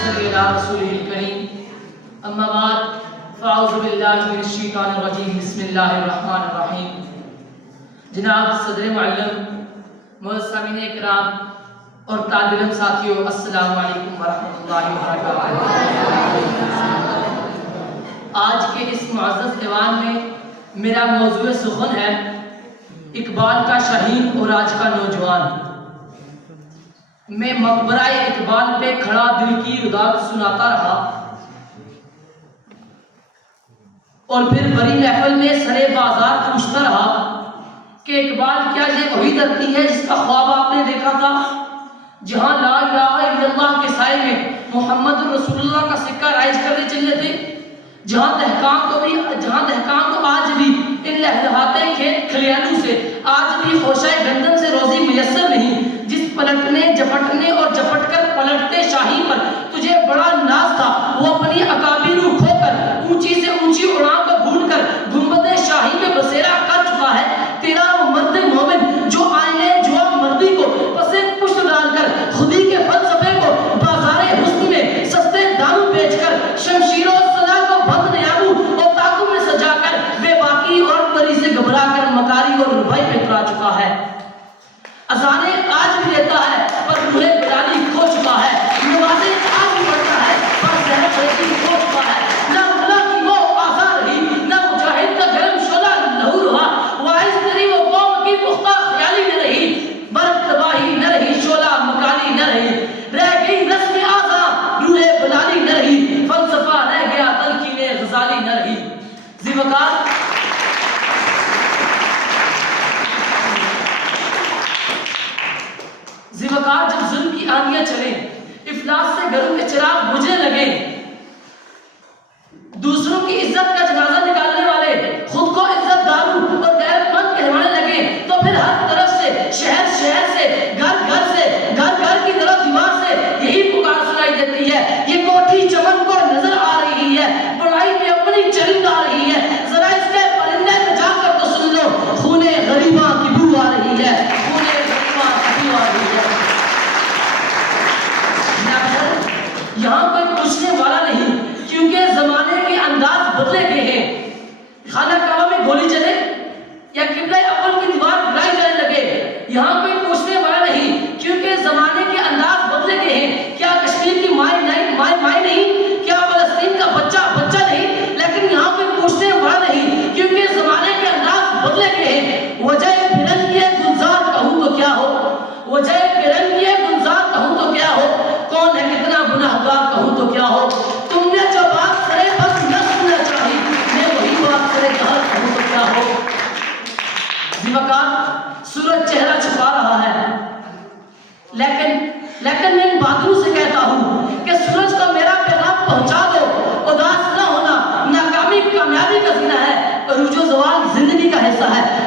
صلی علی رسولہ الکریم اما بعد فاعوذ باللہ من الشیطان الرجیم بسم اللہ الرحمن الرحیم۔ جناب صدر معلم، معزز سامعین اکرام اور طالب علم ساتھیوں، السلام علیکم ورحمۃ اللہ وبرکاتہ۔ آج کے اس معزز ایوان میں میرا موضوع سخن ہے اقبال کا شاہین اور آج کا نوجوان۔ میں مقبرہ اقبال پہ کھڑا دل کی رداد سناتا رہا اور پھر بڑی محفل میں سرے بازار پوچھتا رہا کہ اقبال کیا یہ وہی دھرتی ہے جس کا خواب آپ نے دیکھا تھا، جہاں لا الہ الا اللہ کے سائے میں محمد رسول اللہ کا سکہ رائج کرنے چلے تھے، جہاں دہقان کو آج بھی ان لہلہاتے کھیت کھلیانوں سے آج بھی خوشہ گندم سے روزی میسر نہیں، جس پلٹنے جپٹنے اور جپٹ کر پلٹتے شاہی پر تجھے بڑا ناز تھا، وہ اپنی اکابروں کھو کر اونچی سے اونچی اڑان کو ڈھونڈ کر گنبد شاہی میں بسیرا کر چکا ہے۔ تیرا وہ مرد مومن جو آئینے جوا مردی کو پسے پشت ڈال کر خودی کے فلسفے کو بازار حسن میں سستے داموں بیچ کر شمشیر و سزا کو بند نیابو اور تاکوں میں سجا کر بے باکی اور پری سے گھبرا کر مکاری اور ربائی پہ اترا چکا ہے۔ اذانے آج بھی دیتا ہے پر روح بلالی کھو چکا ہے، نمازیں آج بھی پڑھتا ہے پر ذہن پریشی کھو چکا ہے۔ نہ اللہ کی وہ آزار رہی، نہ مجاہد کا گرم شعلہ لہو رہا، وائز تری وہ قوم کی پختہ خیالی نہ رہی، برق تباہی نہ رہی، شعلہ مکالی نہ رہی، رہ گئی رسم آزاں روح بلالی نہ رہی، فلسفہ رہ گیا تلقین غزالی نہ رہی۔ زیوکار جب ظلم کی آندیاں چلیں، افلاس سے گھروں کے چراغ بجھنے لگے، دوسروں کی عزت کا جنازہ نکالنے والے خود کو عزت داروں اور غیرت مند کہلانے لگے، تو پھر ہر طرف سے شہر سے گھر کی طرف دیوار سے یہی پکار سنائی دیتی ہے، یہ کوٹھی چمن کو نظر آ رہی ہے، بڑائی میں اپنی چرند آ رہی ہے، ذرا اس کے پرندے میں جا کر تو سن لو، خونے غریباں کی بو آ رہی ہے، خونے غریباں کی بو آ رہی ہے۔ یہاں کوئی پوچھنے والا نہیں کیونکہ زمانے کے انداز بدلے گئے ہیں۔ خانہ کعبہ میں گولی چلے یا قبلہ اول کی دیوار گرائی جانے لگے، یہاں کوئی پوچھنے والا نہیں کیونکہ زمانے کے انداز بدلے گئے ہیں۔ کیا کشمیر کی مائیں نہیں، کیا فلسطین کا بچہ نہیں، لیکن یہاں کوئی پوچھنے والا نہیں کیونکہ زمانے کے انداز بدلے گئے ہیں۔ وجہ پھرنگی گلزار کہوں تو کیا ہو، وجہ پھرنگی گلزار کہوں تو کیا ہو، کون ہے کتنا گناہگار کہوں تو کیا ہو، تم نے جو بات کرے بس نہ سننا چاہی، میں وہی بات کرے کہوں تو کیا ہو۔ زیوکار سورج چہرہ چھپا رہا ہے، لیکن میں ان بادلوں سے کہتا ہوں کہ سورج کو میرا پیغام پہنچا دو، اداس نہ ہونا ناکامی کامیابی کا زینہ ہے، عروج و زوال زندگی کا حصہ ہے۔